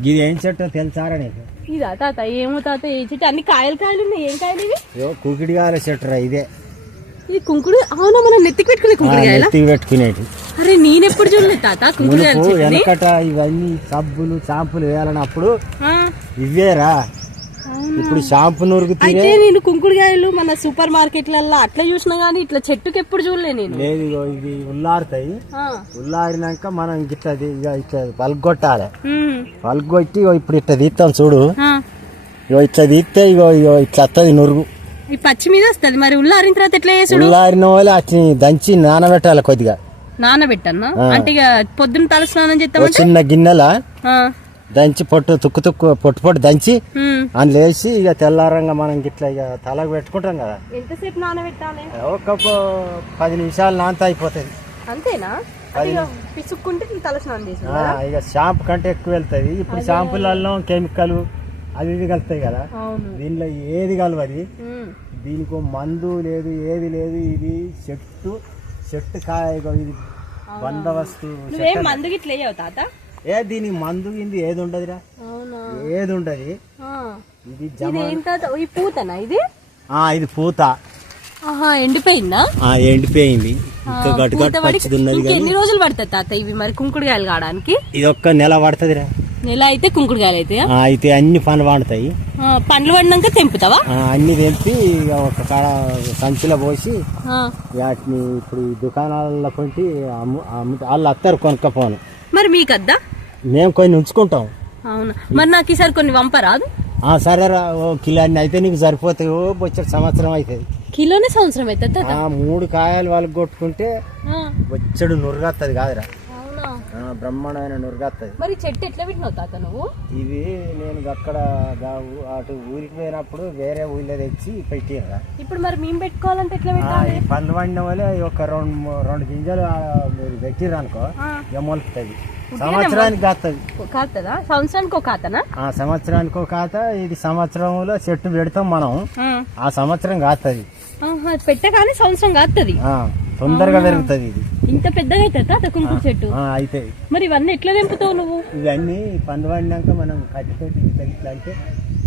ఇది ఏం చెట్టు తెలుసారా నీకు? ఇదా తాత ఏమో తాత ఏ చెట్టు? అన్ని కాయలు కాయలు ఉన్నాయి. ఏం కాయలు ఇవి? ఇగో కుకిడిగాల చెట్టురా ఇదే. ఇది కుంకుడు? అవునా మనం నెత్తికి పెట్టుకునే కుంకుడు కాయలా నెత్తికి పెట్టుకునేటి అరే నేనెప్పుడు చూడలేదు తాత కుంకుడు కాయలు వెనకట ఇవన్నీ సబ్బులు షాంపులు వేయాలన్నప్పుడు ఇవేరా. ఇప్పుడు షాంపు నురుగుతీరే అయితే నేను కుంకుడుకాయలు మన సూపర్ మార్కెట్లలో అట్లా చూసినా గానీ ఇట్లా చెట్టుకి ఎప్పుడు చూడలే నేను. లేదు ఇగో ఇది ఉల్లారుతాయి. ఉల్లారినాక మనం ఇట్లా ఇక ఇట్లా పలుగొట్టాలి పలుగొట్టి ఇప్పుడు ఇట్లా తీస్తాం చూడు. ఇగో ఇట్లా తీస్తే ఇగో ఇగో ఇట్లా వస్తుంది నురుగు. ఈ పచ్చి మీద వస్తుంది. మరి ఉల్లారిన తర్వాత ఎట్లా చేసుడు ఉల్లారిన వాళ్ళు అట్ని దంచి నానబెట్టాలి కొద్దిగా. నానబెట్టన్నా. అంటే ఇక పొద్దున్న తల స్నానం చేస్తామంటే? చిన్న గిన్నెల? దంచి పొట్టు తుక్కు తుక్కు పొట్టు పొట్టు దంచి. అందులో వేసి ఇక తెల్లారంగా మనం ఇట్లా ఇక తలకు పెట్టుకుంటాం కదా. ఎంతసేపు నానబెట్టాలి? ఒక పది నిమిషాలు నాంత అయిపోతుంది. అంతేనా? ఇక పిసుక్కుంటే ఇట్లా తల స్నానం చేసి ఆ, ఇక షాంపూ కంటే ఎక్కువ వెళ్తుంది. ఇప్పుడు షాంపూలలో కెమికల్ అవి ఇవి కలుస్తాయి కదా. దీనిలో ఏది కలవది. దీనికి మందు లేదు ఏది లేదు ఇది చెట్టు చెట్టు కాయ ఇది బందోబస్తు మందుకి ఇట్లా వేయవు తాత? ఏ దీనికి మందు గింది ఏది ఉండదురా? ఏది ఉండదు. ఇది ఈ పూతనా ఇది? ఆ, ఇది పూత. ఎండిపోయిందా? ఎండిపోయింది. ఇంకా గట్టు పూత గట్టు పడి పచ్చిది ఉన్నది ఎన్ని రోజులు పడుతుంది తాత ఇవి మరి కుంకుడుకాయలు కావడానికి? ఇది ఒక్క నెల పడుతుందిరా. నెల అయితే కుంకుడుకాయలు అయితే అయితే అన్ని పని పండుతాయి. పండ్లు పడినాక తెంపుతావా? అన్ని తెంపి ఒక కాడ సంచిలో పోసి. వాటిని ఇప్పుడు దుకాణాలలో కొంటి అమ్ము వాళ్ళు వస్తారు కొనుక్కపోను. మరి మీకద్దా? మేము కొన్ని ఉంచుకుంటాం. అవునా. మరి నాకు ఈసారి కొన్ని పంపరాదు? ఆ సరేరా ఓ కిలో అన్ని అయితే నీకు సరిపోతాయి ఓ బొచ్చడు సంవత్సరం అవుతుంది. కిలోనే సంవత్సరం అవుతుంది? మూడు కాయలు వాళ్ళకి కొట్టుకుంటే. బొచ్చడు నురుగత్తది కాదురా. బ్రహ్మాండమైన నురుగత్తది. మరి చెట్టు ఎట్లా పెట్టినావు తాత నువ్వు? ఇది నేను అక్కడ అటు ఊరికి పోయినప్పుడు వేరే ఊళ్ళో తెచ్చి పెట్టిరా ఇప్పుడు మరి మేము పెట్టుకోవాలంటే ఎట్లా పెట్టాలి? ఈ పండ్లు పండిన వల్ల ఒక రెండు రెండు గింజలు మీరు పెట్టిర్రు అనుకో మొలుస్తుంది సంవత్సరానికి కాస్తుంది కాతదా సంవత్సరానికి ఒక కాతనా? ఆ సంవత్సరానికి ఒక ఖాత ఇది సంవత్సరంలో చెట్టు పెడతాం మనం. ఆ. సంవత్సరం కాస్తుంది పెట్టగానే సంవత్సరం కాస్తుంది తొందరగా పెరుగుతుంది ఇది. ఇంత పెద్దగా అవుతుంది? తాత కుంకుడు చెట్టు? అయితే. మరి ఇవన్నీ ఎట్లా తెంపుతావు నువ్వు? ఇవన్నీ పండు పండినాక మనం కట్టితోటి ఇట్లా ఇట్లా అంటే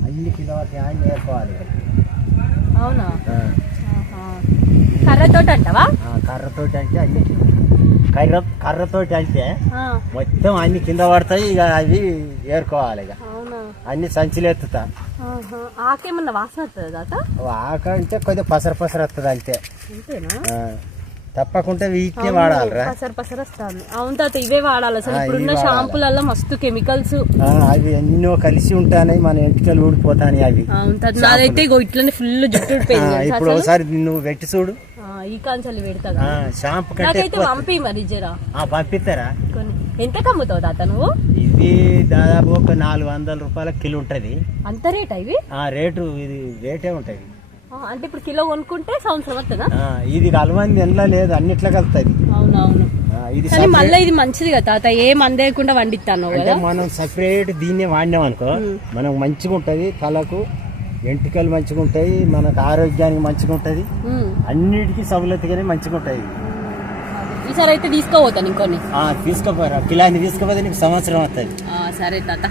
అన్ని కిలోవాకి ఆయన నేర్చుకోవాలి అవునా. కర్రతోటి అంటావా? కర్రతోటి అంటే అన్ని కర్ర కర్రతోటి అంటే మొత్తం అన్ని కింద పడతాయి ఇక అవి ఏరుకోవాలి ఇక. అవునా? అన్ని సంచులు ఎత్తుతా. ఆకేమన్నా వాసన వస్తుంది ఆక అంటే కొద్దిగా పసర పసర వస్తుంది అంతే. తప్పకుండా వీటినే వాడాలిరా. పసరు పసరు వస్తుంది. అవును తాత ఇవే వాడాలి. అసలు ఆ, ఇప్పుడున్న. షాంపులలో మస్తు కెమికల్స్. అవి ఎన్నో కలిసి ఉంటాయి మన ఎంటికలు ఊడిపోతాయి అవి. అవును తాత నాదైతే ఇగో ఇట్లనే ఫుల్ జుట్టు ఊడిపోయింది ఇప్పుడు? ఒకసారి నువ్వు పెట్టి చూడు. ఈ కాంచాలి పెడతా షాంపు నాకైతే పంపి మరి జరా. ఆ, పంపిస్తారా? ఎంత కమ్ముతావు తాత నువ్వు? ఇది దాదాపు ఒక నాలుగు వందల రూపాయల కిలో ఉంటది. అంత రేట్ ఇవి? ఆ రేటు ఇది రేటే ఉంటది. ఆ, అంటే ఇప్పుడు కిలో కొనుక్కుంటే సంవత్సరం వస్తుందా? ఇది కలవంది ఎండ్లో లేదు అన్నిట్లో కలుతుంది అవునవును. ఇది కానీ మళ్ళీ ఇది మంచిది కదా తాత ఏ మందేయకుండా వండిస్తాను అంటే మనం సపరేట్ దీన్నే వాడినాం అనుకో మనకు మంచిగా ఉంటది తలకు ఎంటికలు మంచిగా ఉంటాయి మనకు ఆరోగ్యానికి మంచిగా ఉంటది. అన్నిటికీ సౌలతిగానే మంచిగా ఉంటాయి. ఈసారి అయితే తీసుకోపోతాను ఇంకొన్ని తీసుకుపోరా కిలాని తీసుకుపోతే నీకు సంవత్సరం వస్తుంది సరే తాత.